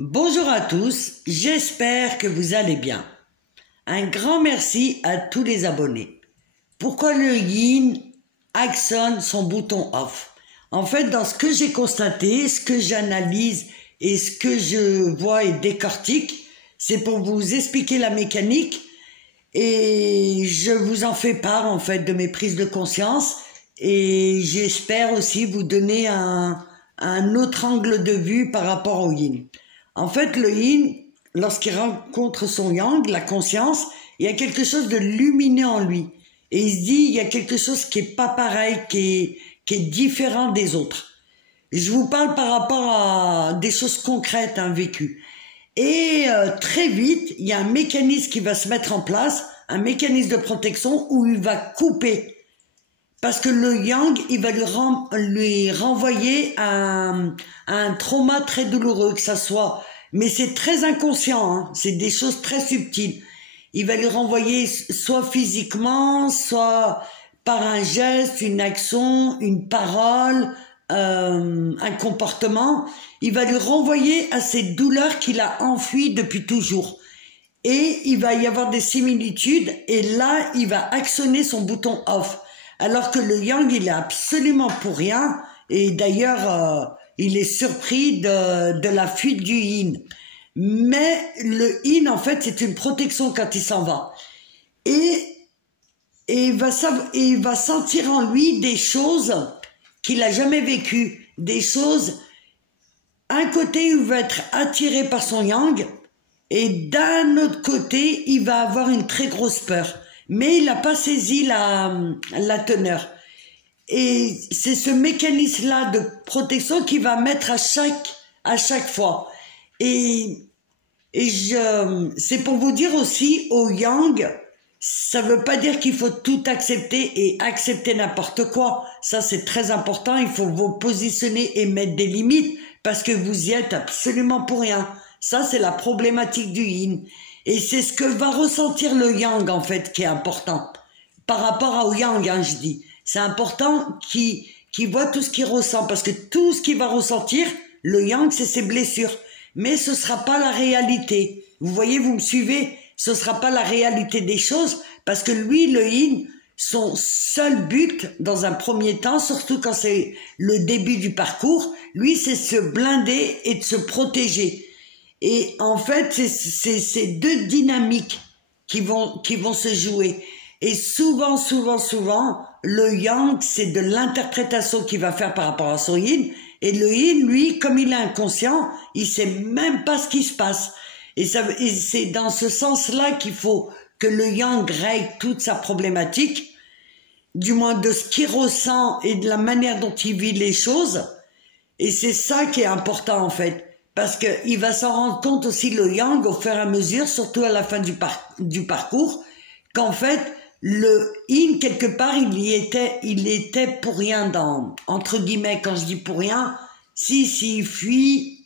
Bonjour à tous, j'espère que vous allez bien. Un grand merci à tous les abonnés. Pourquoi le yin actionne son bouton off? En fait, dans ce que j'ai constaté, ce que j'analyse et ce que je vois et décortique, c'est pour vous expliquer la mécanique et je vous en fais part en fait de mes prises de conscience et j'espère aussi vous donner un autre angle de vue par rapport au yin. En fait, le yin, lorsqu'il rencontre son yang, la conscience, il y a quelque chose de lumineux en lui. Et il se dit, il y a quelque chose qui est pas pareil, qui est différent des autres. Je vous parle par rapport à des choses concrètes, vécues. Et très vite, il y a un mécanisme qui va se mettre en place, un mécanisme de protection où il va couper. Parce que le yang, il va lui renvoyer à un trauma très douloureux, que ça soit... Mais c'est très inconscient, c'est des choses très subtiles. Il va lui renvoyer soit physiquement, soit par un geste, une action, une parole, un comportement. Il va lui renvoyer à ces douleurs qu'il a enfouies depuis toujours. Et il va y avoir des similitudes, et là, il va actionner son bouton off. Alors que le yang, il est absolument pour rien, et d'ailleurs, il est surpris de la fuite du yin. Mais le yin, en fait, c'est une protection quand il s'en va. Et il va sentir en lui des choses qu'il n'a jamais vécues. Des choses, un côté, il va être attiré par son yang, et d'un autre côté, il va avoir une très grosse peur. Mais il n'a pas saisi la teneur. Et c'est ce mécanisme-là de protection qu'il va mettre à chaque fois. Et c'est pour vous dire aussi, au yang, ça veut pas dire qu'il faut tout accepter et accepter n'importe quoi. Ça, c'est très important. Il faut vous positionner et mettre des limites parce que vous y êtes absolument pour rien. Ça, c'est la problématique du yin. Et c'est ce que va ressentir le yang, en fait, qui est important. Par rapport au yang, je dis. C'est important qu'il voit tout ce qu'il ressent. Parce que tout ce qu'il va ressentir, le yang, c'est ses blessures. Mais ce sera pas la réalité. Vous voyez, vous me suivez? Ce sera pas la réalité des choses. Parce que lui, le yin, son seul but, dans un premier temps, surtout quand c'est le début du parcours, lui, c'est se blinder et de se protéger. Et en fait, c'est ces deux dynamiques qui vont se jouer. Et souvent, le yang, c'est de l'interprétation qu'il va faire par rapport à son yin. Et le yin, lui, comme il est inconscient, il sait même pas ce qui se passe. Et c'est dans ce sens-là qu'il faut que le yang règle toute sa problématique, du moins de ce qu'il ressent et de la manière dont il vit les choses. Et c'est ça qui est important, en fait. Parce qu'il va s'en rendre compte aussi, le yang, au fur et à mesure, surtout à la fin du parcours, qu'en fait, le yin, quelque part, il était pour rien entre guillemets, quand je dis pour rien, s'il fuit,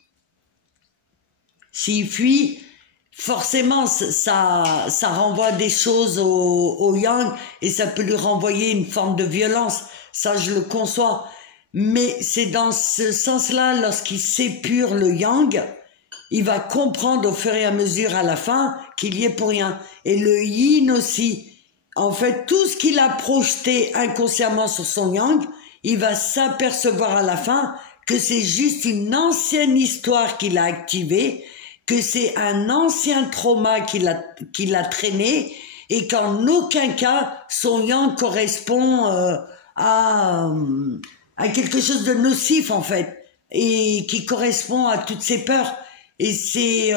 forcément, ça renvoie des choses au yang, et ça peut lui renvoyer une forme de violence. Ça, je le conçois. Mais c'est dans ce sens-là, lorsqu'il s'épure le yang, il va comprendre au fur et à mesure à la fin qu'il y est pour rien. Et le yin aussi, en fait, tout ce qu'il a projeté inconsciemment sur son yang, il va s'apercevoir à la fin que c'est juste une ancienne histoire qu'il a activée, que c'est un ancien trauma qu'il a traîné, et qu'en aucun cas, son yang correspond à quelque chose de nocif, en fait, et qui correspond à toutes ses peurs. Et c'est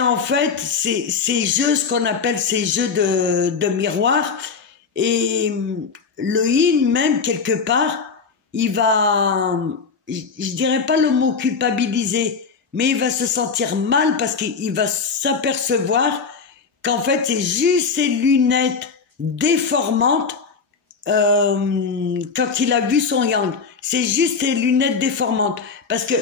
en fait ces jeux, ce qu'on appelle ces jeux de miroir. Et le yin, même quelque part, il va, je dirais pas le mot culpabiliser, mais il va se sentir mal parce qu'il va s'apercevoir qu'en fait c'est juste ces lunettes déformantes. Quand il a vu son yang, c'est juste ses lunettes déformantes, parce que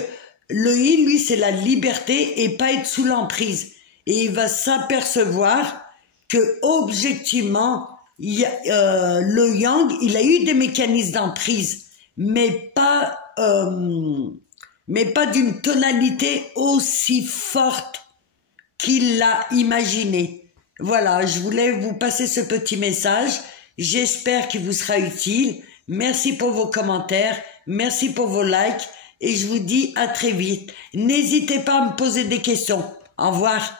le yin, lui, c'est la liberté et pas être sous l'emprise. Et il va s'apercevoir que objectivement, le yang, il a eu des mécanismes d'emprise, mais mais pas d'une tonalité aussi forte qu'il l'a imaginé. Voilà, je voulais vous passer ce petit message. J'espère qu'il vous sera utile. Merci pour vos commentaires, merci pour vos likes et je vous dis à très vite. N'hésitez pas à me poser des questions. Au revoir.